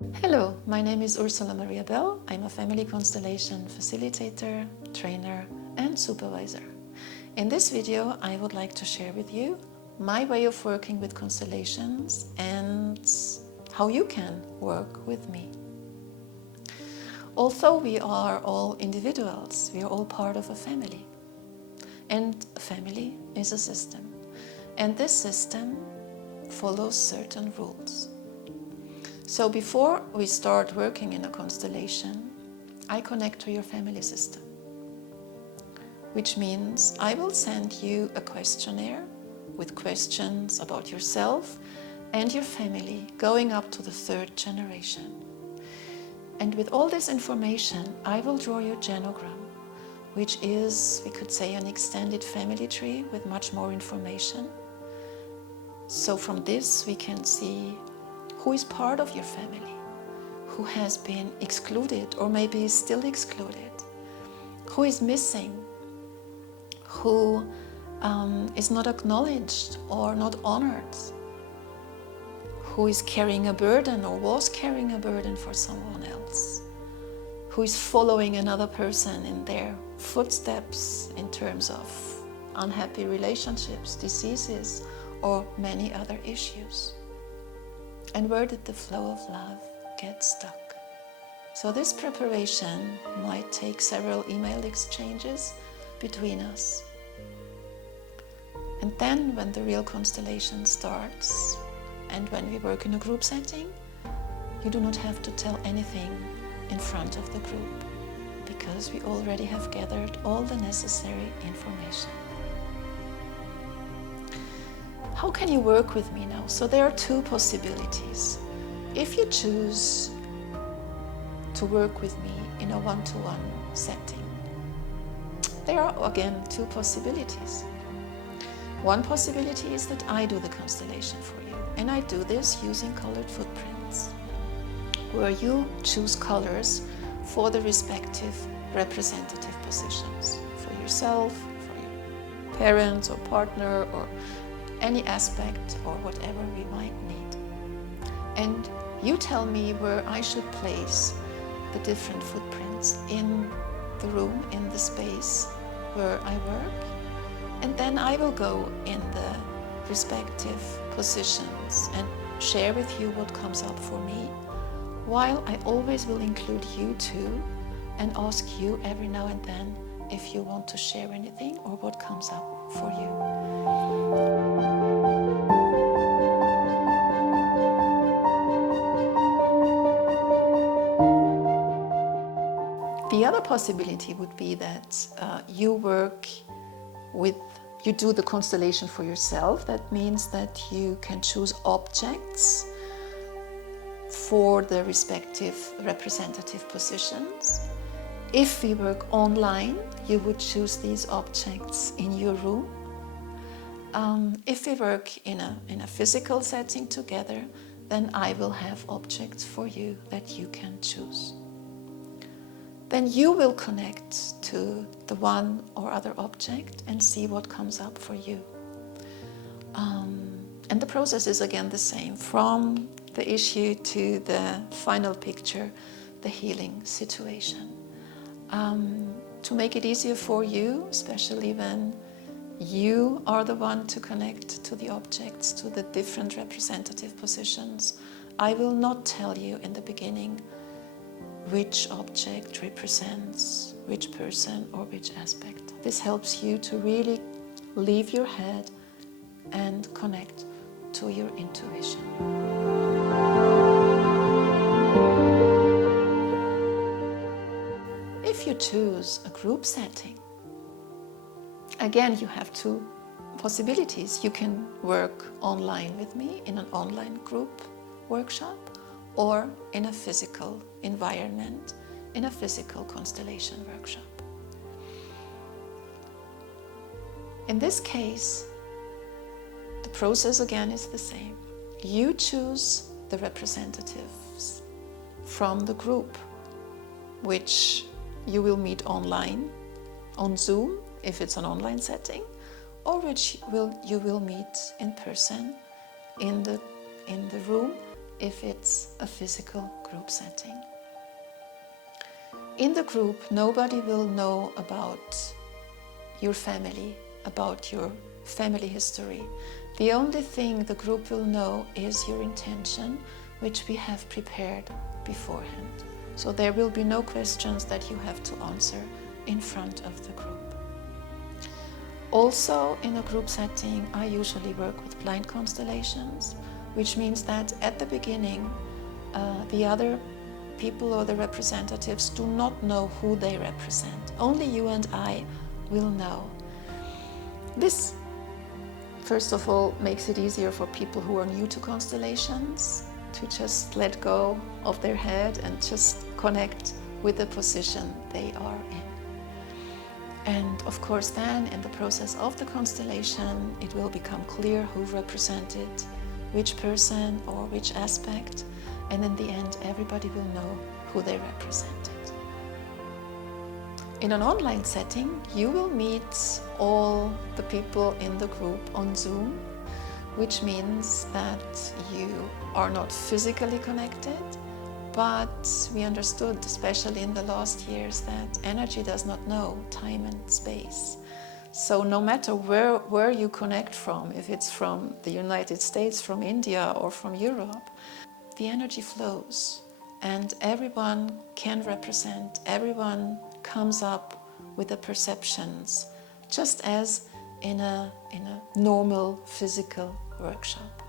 Hello, my name is URSULA Maria Bell. I'm a family constellation facilitator, trainer and supervisor. In this video, I would like to share with you my way of working with constellations and how you can work with me. Although we are all individuals, we are all part of a family. And a family is a system. And this system follows certain rules. So before we start working in a constellation, I connect to your family system, which means I will send you a questionnaire with questions about yourself and your family going up to the 3rd generation. And with all this information, I will draw your genogram, which is, we could say, an extended family tree with much more information. So from this we can see who is part of your family, who has been excluded or maybe is still excluded, who is missing, who is not acknowledged or not honored, who is carrying a burden or was carrying a burden for someone else, who is following another person in their footsteps in terms of unhappy relationships, diseases, or many other issues. And where did the flow of love get stuck? So this preparation might take several email exchanges between us. And then when the real constellation starts, and when we work in a group setting, you do not have to tell anything in front of the group, because we already have gathered all the necessary information. How can you work with me now? So there are 2 possibilities. If you choose to work with me in a one-to-one setting, there are again 2 possibilities. One possibility is that I do the constellation for you, and I do this using colored footprints, where you choose colors for the respective representative positions, for yourself, for your parents or partner, or any aspect or whatever we might need. And you tell me where I should place the different footprints in the room, in the space where I work. And then I will go in the respective positions and share with you what comes up for me, while I always will include you too and ask you every now and then if you want to share anything or what comes up for you. The other possibility would be that you do the constellation for yourself. That means that you can choose objects for the respective representative positions. If we work online, you would choose these objects in your room. If we work in a physical setting together, then I will have objects for you that you can choose. Then you will connect to the one or other object and see what comes up for you. And the process is again the same, from the issue to the final picture, the healing situation. To make it easier for you, especially when you are the one to connect to the objects, to the different representative positions, I will not tell you in the beginning which object represents which person or which aspect. This helps you to really leave your head and connect to your intuition. If you choose a group setting, again you have 2 possibilities. You can work online with me in an online group workshop, or in a physical environment, in a physical constellation workshop. In this case, the process again is the same. You choose the representatives from the group, which you will meet online, on Zoom, if it's an online setting, or which you will meet in person in the room if it's a physical group setting. In the group, nobody will know about your family, about your family history. The only thing the group will know is your intention, which we have prepared beforehand. So there will be no questions that you have to answer in front of the group. Also, in a group setting, I usually work with blind constellations, which means that at the beginning, the other people or the representatives do not know who they represent. Only you and I will know. This, first of all, makes it easier for people who are new to constellations to just let go of their head and just connect with the position they are in. And of course then, in the process of the constellation, it will become clear who represented which person or which aspect, and in the end everybody will know who they represented. In an online setting, you will meet all the people in the group on Zoom, which means that you are not physically connected, but we understood, especially in the last years, that energy does not know time and space. So no matter where you connect from, if it's from the United States, from India, or from Europe, the energy flows and everyone can represent, everyone comes up with the perceptions, just as in a normal physical workshop.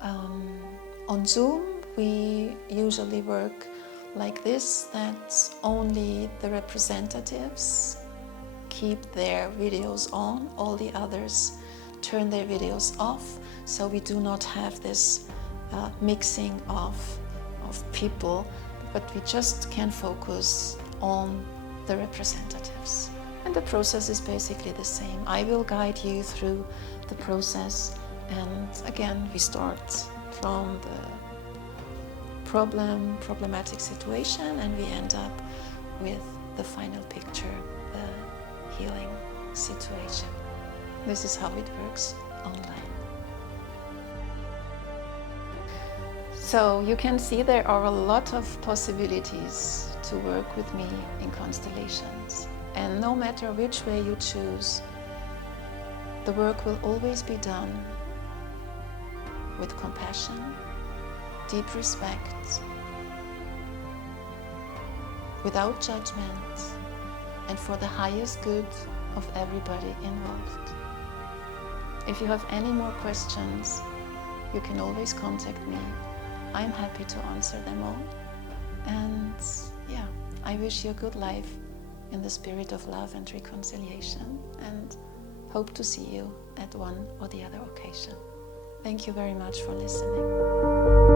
On Zoom, we usually work like this, that only the representatives keep their videos on, all the others turn their videos off, so we do not have this mixing of people, but we just can focus on the representatives. And the process is basically the same. I will guide you through the process, and again we start from the problematic situation, and we end up with the final picture, the healing situation. This is how it works online. So you can see there are a lot of possibilities to work with me in constellations. And no matter which way you choose, the work will always be done with compassion, deep respect, without judgment, and for the highest good of everybody involved. If you have any more questions, you can always contact me. I'm happy to answer them all. And yeah, I wish you a good life in the spirit of love and reconciliation, and hope to see you at one or the other occasion. Thank you very much for listening.